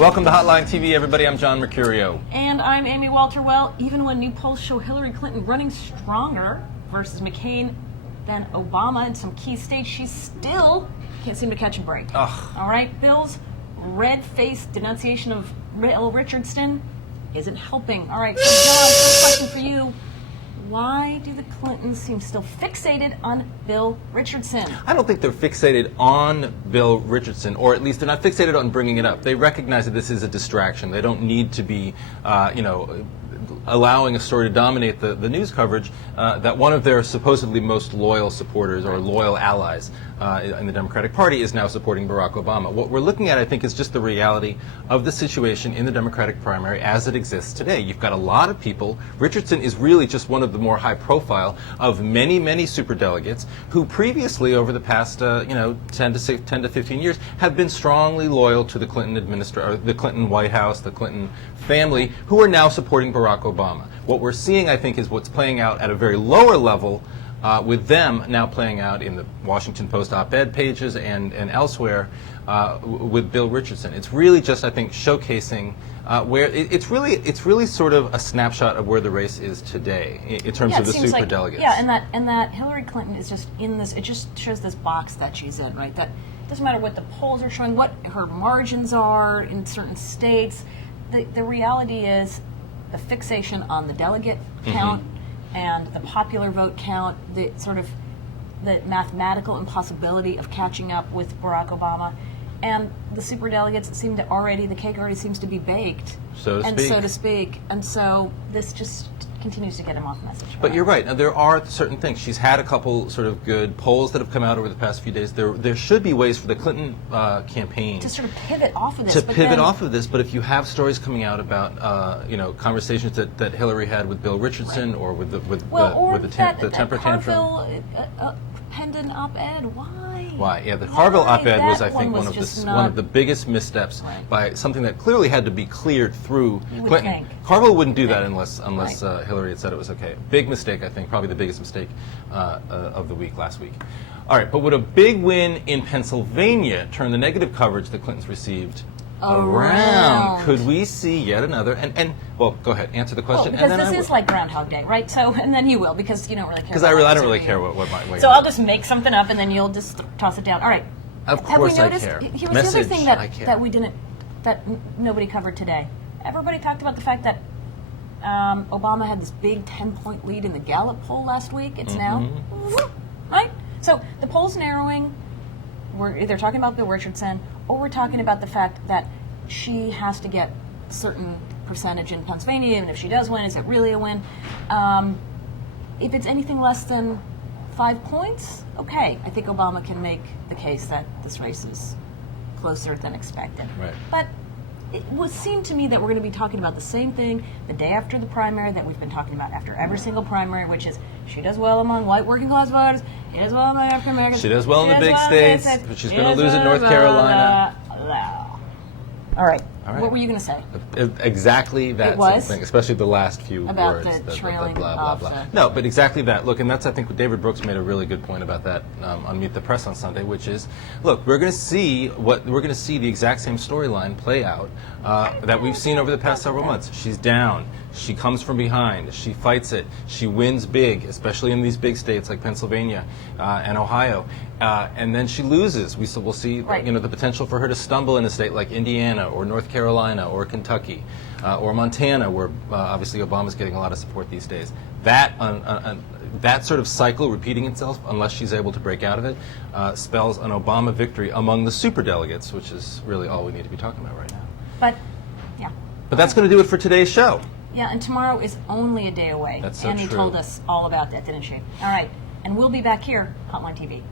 Welcome to Hotline TV, everybody. I'm John Mercurio. And I'm Amy Walter. Well, even when new polls show Hillary Clinton running stronger versus McCain than Obama in some key states, she still can't seem to catch a break. Ugh. All right, Bill's red-faced denunciation of Bill Richardson isn't helping. All right, so John, first question for you. Why do the Clintons seem still fixated on Bill Richardson? I don't think they're fixated on Bill Richardson, or at least they're not fixated on bringing it up. They recognize that this is a distraction. They don't need to be, allowing a story to dominate the news coverage that one of their supposedly most loyal supporters or loyal allies in the Democratic Party is now supporting Barack Obama. What we're looking at, I think, is just the reality of the situation in the Democratic primary as it exists today. You've got a lot of people. Richardson is really just one of the more high profile of many, many superdelegates who previously, over the past 10 to 15 years, have been strongly loyal to the Clinton the Clinton White House, the Clinton family, who are now supporting Barack Obama. What we're seeing, I think, is what's playing out at a very lower level, with them now playing out in the Washington Post op-ed pages and elsewhere with Bill Richardson. It's really just, I think, showcasing where it's really sort of a snapshot of where the race is today in terms of the superdelegates. And that Hillary Clinton is just in this. It just shows this box that she's in, right? That it doesn't matter what the polls are showing, what her margins are in certain states. The reality is the fixation on the delegate count and the popular vote count, the sort of the mathematical impossibility of catching up with Barack Obama, and the superdelegates seem to the cake already seems to be baked, so to speak. And so this just continues to get him off message. But you're right. Now, there are certain things. She's had a couple sort of good polls that have come out over the past few days. There should be ways for the Clinton campaign to sort of pivot off of this. But if you have stories coming out about conversations that Hillary had with Bill Richardson or with the temper tantrum. Pendant op-ed. Why? Yeah, the Carville op-ed was, I think, one of the biggest missteps by something that clearly had to be cleared through Clinton. Carville wouldn't do that unless Hillary had said it was okay. Big mistake, I think, probably the biggest mistake of the week last week. All right, but would a big win in Pennsylvania turn the negative coverage the Clintons received around? Could we see yet another? And well, go ahead, answer the question. Because this is like Groundhog Day, right? So, and then you will, because you don't really care. Because I don't really care what my. So I'll just make something up, and then you'll just toss it down. All right. Of course I care. Here's the other thing that nobody covered today. Everybody talked about the fact that Obama had this big 10-point lead in the Gallup poll last week. It's now right. So the poll's narrowing. We're either talking about Bill Richardson, or we're talking about the fact that she has to get a certain percentage in Pennsylvania, and if she does win, is it really a win? If it's anything less than 5 points, okay, I think Obama can make the case that this race is closer than expected. Right. But it would seem to me that we're going to be talking about the same thing the day after the primary that we've been talking about after every single primary, which is she does well among white working class voters, she does well among African Americans, she does well in the big states, but she's going to lose in North Carolina. All right. What were you going to say? Exactly that sort of thing, especially the last few about words. The trailing blah, blah, blah. No, but exactly that. Look, and that's, I think, David Brooks made a really good point about that on Meet the Press on Sunday, which is, look, we're going to see the exact same storyline play out that we've seen over the past several months. She's down. She comes from behind. She fights it. She wins big, especially in these big states like Pennsylvania and Ohio. And then she loses. We'll see the potential for her to stumble in a state like Indiana or North Carolina or Kentucky or Montana, where obviously Obama's getting a lot of support these days. That sort of cycle repeating itself, unless she's able to break out of it, spells an Obama victory among the superdelegates, which is really all we need to be talking about right now. But that's going to do it for today's show. Yeah, and tomorrow is only a day away. That's so Annie true. told us all about that, didn't she? All right, and we'll be back here, Hotline TV.